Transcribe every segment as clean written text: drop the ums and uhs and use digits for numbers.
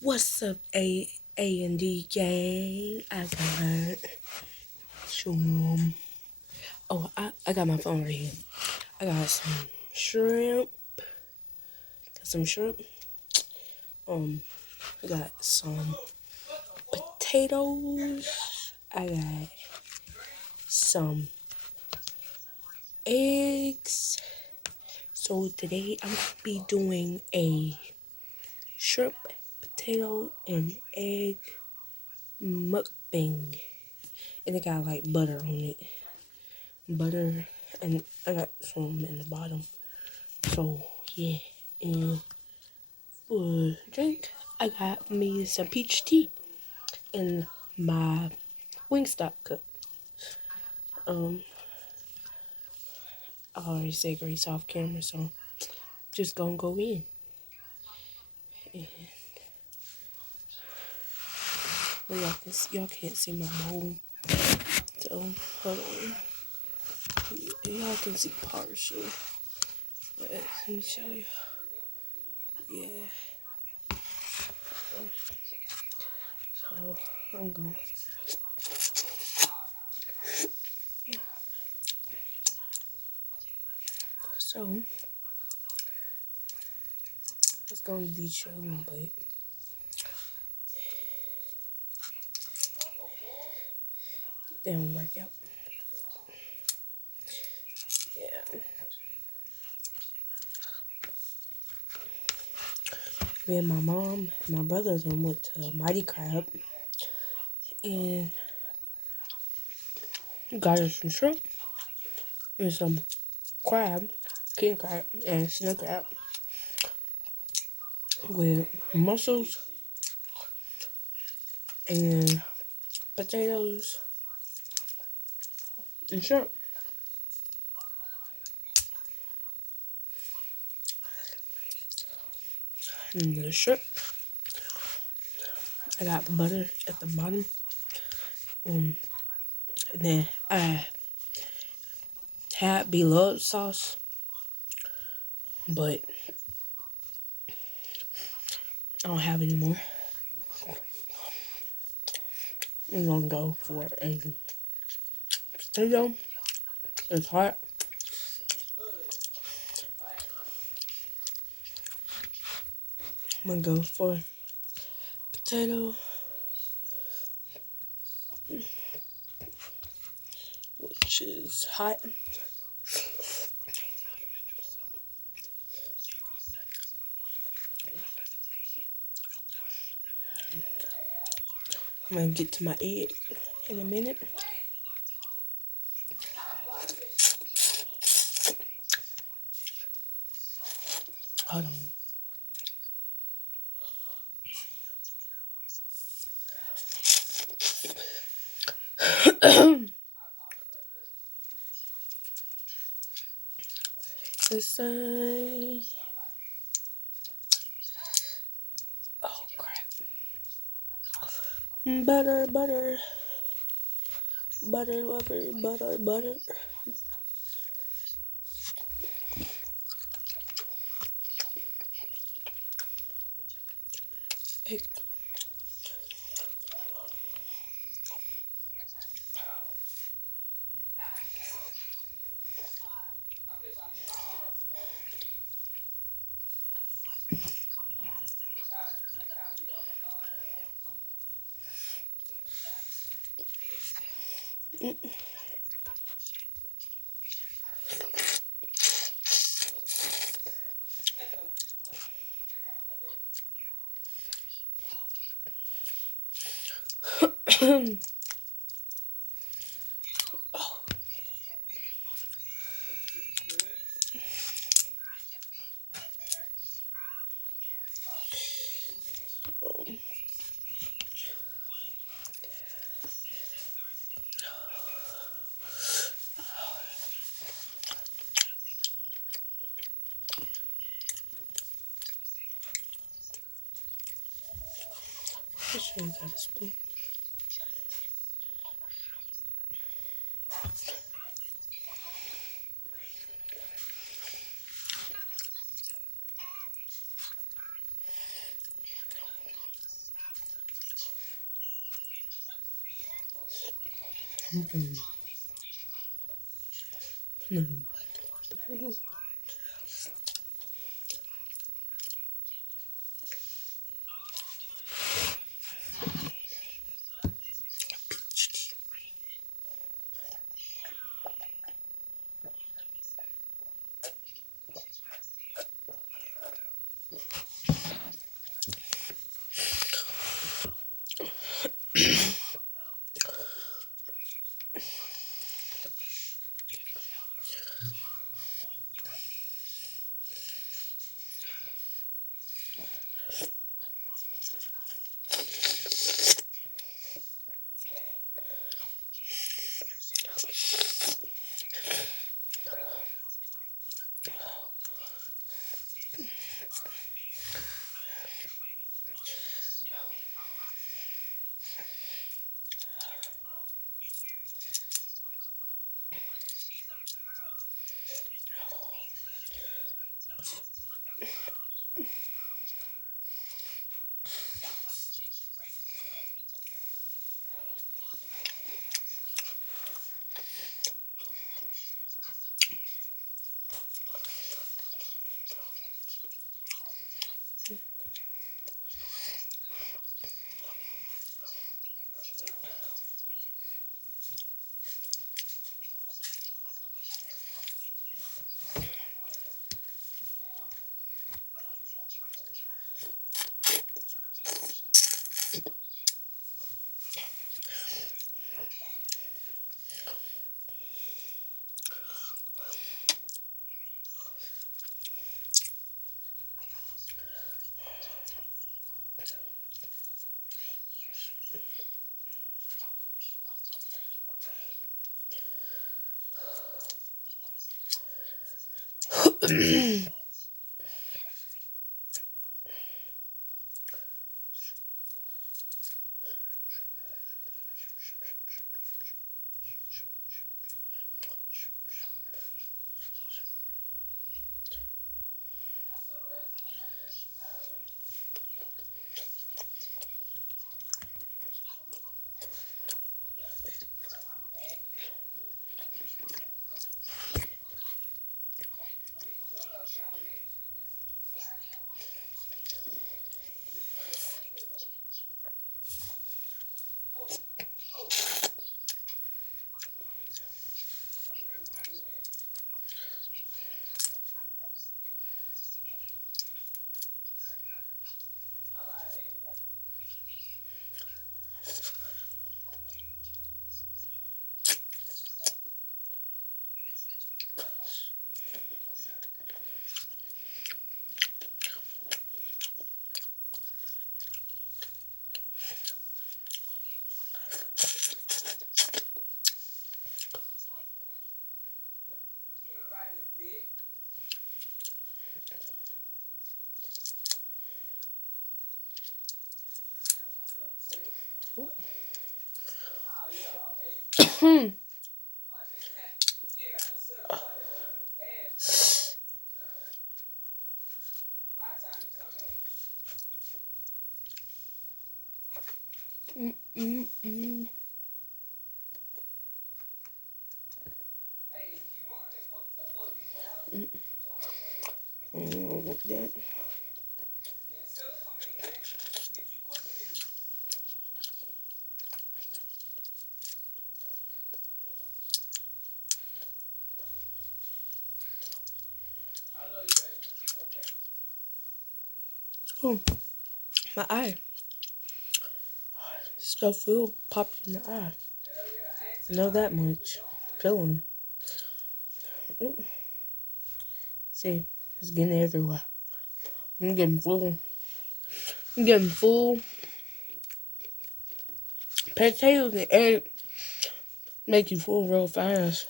What's up, A and D gang? I got some. Oh, I got my phone right here. I got some shrimp. Got some shrimp. I got some potatoes. I got some eggs. So today I'm gonna be doing a shrimp, potato, and egg mukbang, and it got like butter on it. Butter, and I got some in the bottom. So yeah, and for drink, I got me some peach tea in my Wingstop cup. Um, I already said grace off camera, so just gonna go in. And well, y'all can't see my bowl, so hold on. Y'all can see partial. But let me show you. Yeah. So I'm going. So let's go into detail, but they don't work out. Yeah. Me and my mom and my brother then went to Mighty Crab and got us some shrimp and some crab, king crab, and snow crab with mussels and potatoes and shrimp. And the shrimp, I got butter at the bottom. And then I had beloved sauce, but I don't have any more. I'm gonna go for a potato. It's hot. I'm gonna go for potato, which is hot. I'm gonna get to my egg in a minute. Hold on. This side. Oh crap. Butter, butter, butter, butter, butter, butter. Egg. I should have got a spoon. Oh, my eye. Stuff feel popped in the eye. Know that much. Feeling. See, it's getting everywhere. I'm getting full. I'm getting full. Potatoes and egg make you full real fast.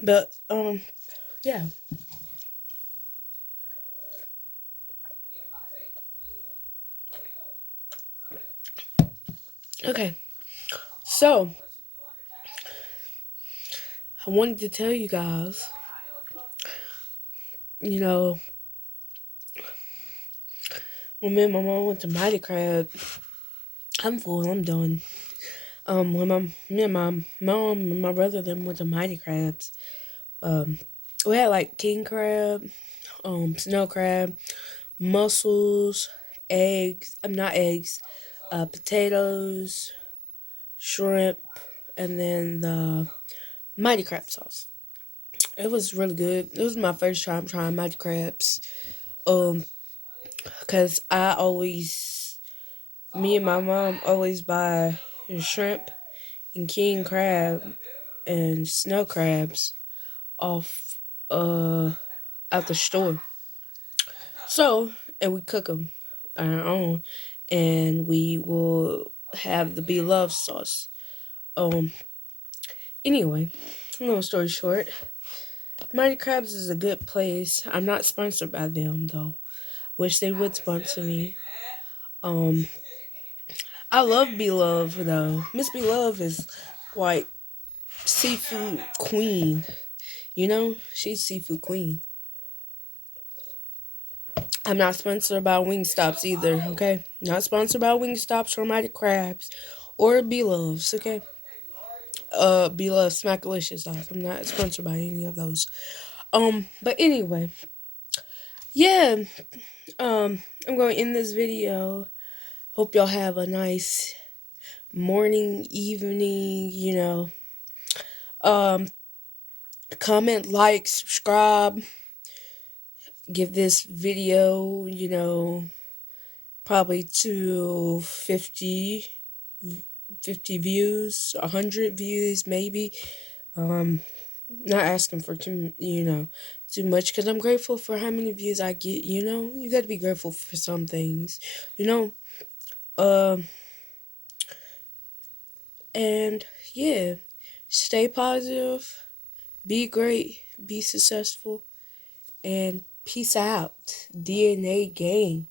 But yeah. Okay. So I wanted to tell you guys, you know, when me and my mom went to Mighty Crab, I'm full. I'm done. When me and my mom and my brother them went to Mighty Crabs. Um, we had like king crab, snow crab, mussels, eggs. I'm not eggs. Potatoes, shrimp, and then the Mighty Crab sauce. It was really good. It was my first time trying Mighty Crabs. Um, cause me and my mom always buy shrimp and king crab and snow crabs off at the store. So, and we cook them on our own, and we will have the beloved sauce. Um. Anyway, long story short, Mighty Crabs is a good place. I'm not sponsored by them though. Wish they would sponsor me. Um. I love Beloved though. Miss Beloved is like seafood queen. You know, she's seafood queen. I'm not sponsored by Wingstops either, okay? Not sponsored by Wingstops or Mighty Crabs or Beloves, okay? Beloved Smackalicious sauce. I'm not sponsored by any of those. But anyway, yeah. I'm going to end this video. Hope y'all have a nice morning, evening, Um, comment, like, subscribe, give this video, probably to 50 views, 100 views, maybe. Not asking for too much, because I'm grateful for how many views I get. You got to be grateful for some things, you know. And yeah, stay positive, be great, be successful, and peace out. DNA gang.